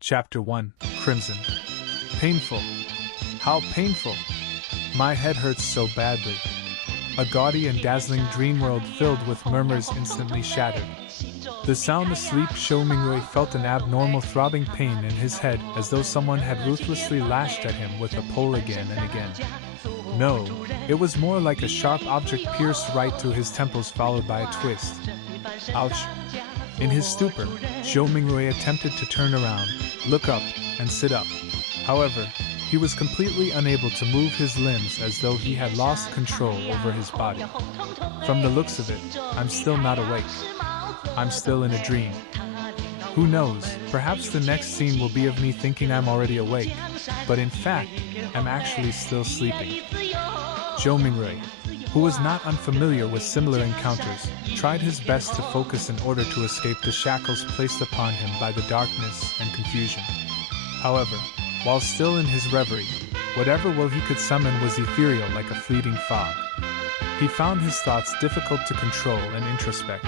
Chapter 1. Crimson. Painful. How painful! My head hurts so badly. A gaudy and dazzling dream world filled with murmurs instantly shattered. The sound asleep Zhou Mingrui felt an abnormal throbbing pain in his head as though someone had ruthlessly lashed at him with a pole again and again. No, it was more like a sharp object pierced right through his temples followed by a twist. Ouch! In his stupor, Zhou Mingrui attempted to turn around, look up, and sit up. However, he was completely unable to move his limbs as though he had lost control over his body. From the looks of it, I'm still not awake. I'm still in a dream. Who knows, perhaps the next scene will be of me thinking I'm already awake, but in fact, I'm actually still sleeping. Zhou Mingrui, who was not unfamiliar with similar encounters, tried his best to focus in order to escape the shackles placed upon him by the darkness and confusion. However, while still in his reverie, whatever will he could summon was ethereal like a fleeting fog. He found his thoughts difficult to control and introspect.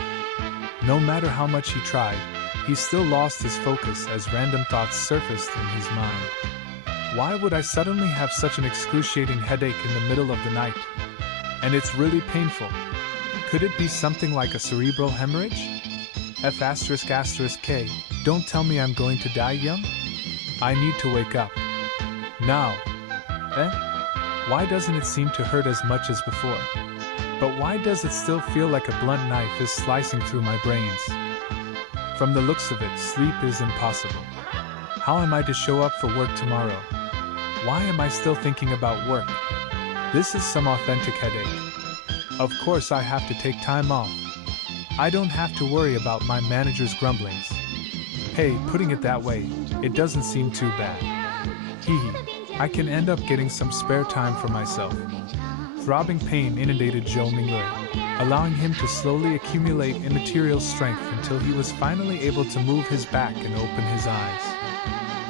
No matter how much he tried, he still lost his focus as random thoughts surfaced in his mind. Why would I suddenly have such an excruciating headache in the middle of the night? And it's really painful. Could it be something like a cerebral hemorrhage? F***K, don't tell me I'm going to die young? I need to wake up. Now. Why doesn't it seem to hurt as much as before? But why does it still feel like a blunt knife is slicing through my brains? From the looks of it, sleep is impossible. How am I to show up for work tomorrow? Why am I still thinking about work? This is some authentic headache. Of course I have to take time off. I don't have to worry about my manager's grumblings. Hey, putting it that way, it doesn't seem too bad. Hee, I can end up getting some spare time for myself. Throbbing pain inundated Zhou Mingrui, allowing him to slowly accumulate immaterial strength until he was finally able to move his back and open his eyes.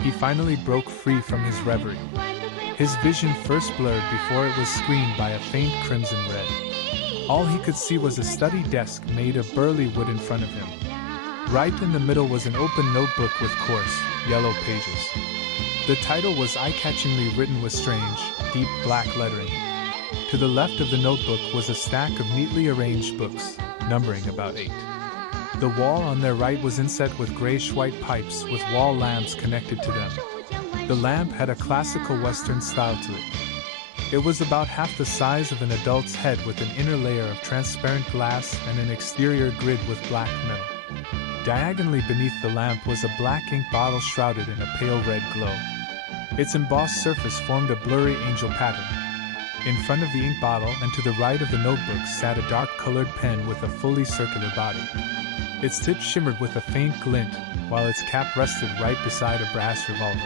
He finally broke free from his reverie. His vision first blurred before it was screened by a faint crimson red. All he could see was a study desk made of burly wood in front of him. Right in the middle was an open notebook with coarse, yellow pages. The title was eye-catchingly written with strange, deep black lettering. To the left of the notebook was a stack of neatly arranged books, numbering about 8. The wall on their right was inset with grayish-white pipes with wall lamps connected to them. The lamp had a classical Western style to it. It was about half the size of an adult's head with an inner layer of transparent glass and an exterior grid with black metal. Diagonally beneath the lamp was a black ink bottle shrouded in a pale red glow. Its embossed surface formed a blurry angel pattern. In front of the ink bottle and to the right of the notebook sat a dark-colored pen with a fully circular body. Its tip shimmered with a faint glint, while its cap rested right beside a brass revolver.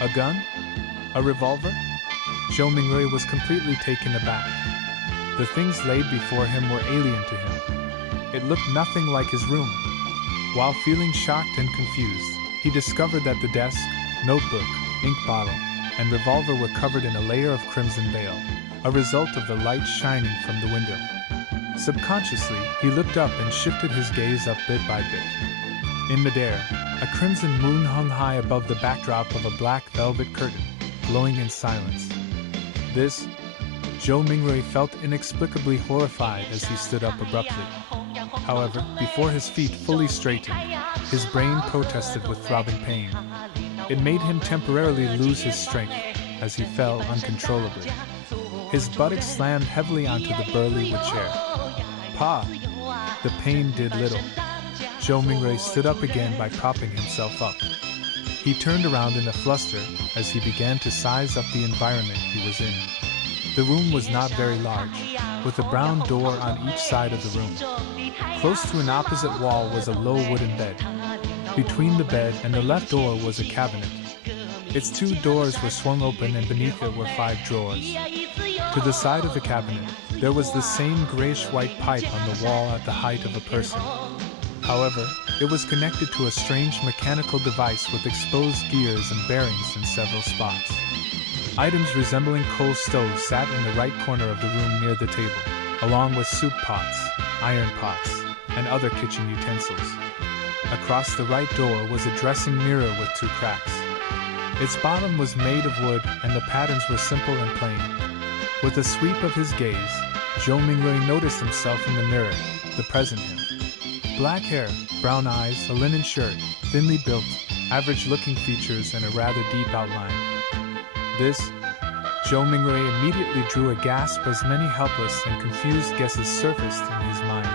A gun? A revolver? Zhou Mingrui was completely taken aback. The things laid before him were alien to him. It looked nothing like his room. While feeling shocked and confused, he discovered that the desk, notebook, ink bottle, and revolver were covered in a layer of crimson veil, a result of the light shining from the window. Subconsciously, he looked up and shifted his gaze up bit by bit. In midair, a crimson moon hung high above the backdrop of a black velvet curtain, glowing in silence. This, Zhou Mingrui felt inexplicably horrified as he stood up abruptly. However, before his feet fully straightened, his brain protested with throbbing pain. It made him temporarily lose his strength, as he fell uncontrollably. His buttocks slammed heavily onto the burly wood chair. Pa! The pain did little. Zhou Mingrui stood up again by propping himself up. He turned around in a fluster as he began to size up the environment he was in. The room was not very large, with a brown door on each side of the room. Close to an opposite wall was a low wooden bed. Between the bed and the left door was a cabinet. Its 2 doors were swung open and beneath it were 5 drawers. To the side of the cabinet, there was the same grayish-white pipe on the wall at the height of a person. However, it was connected to a strange mechanical device with exposed gears and bearings in several spots. Items resembling coal stoves sat in the right corner of the room near the table, along with soup pots, iron pots, and other kitchen utensils. Across the right door was a dressing mirror with 2 cracks. Its bottom was made of wood and the patterns were simple and plain. With a sweep of his gaze, Zhou Minglui noticed himself in the mirror, the present him. Black hair, brown eyes, a linen shirt, thinly built, average-looking features and a rather deep outline. This, Zhou Minglui immediately drew a gasp as many helpless and confused guesses surfaced in his mind.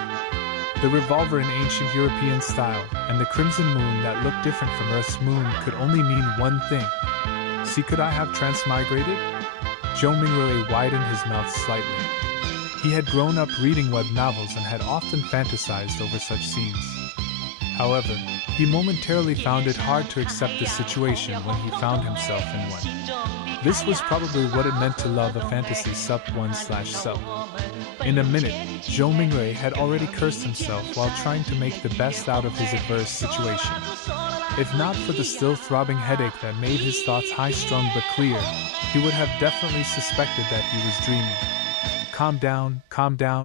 The revolver in ancient European style and the crimson moon that looked different from Earth's moon could only mean one thing. See, could I have transmigrated? Zhou Minglui widened his mouth slightly. He had grown up reading web novels and had often fantasized over such scenes. However, he momentarily found it hard to accept the situation when he found himself in one. This was probably what it meant to love a fantasy sub-1/sub. In a minute, Zhou Minglui had already cursed himself while trying to make the best out of his adverse situation. If not for the still throbbing headache that made his thoughts high-strung but clear, he would have definitely suspected that he was dreaming. Calm down, calm down.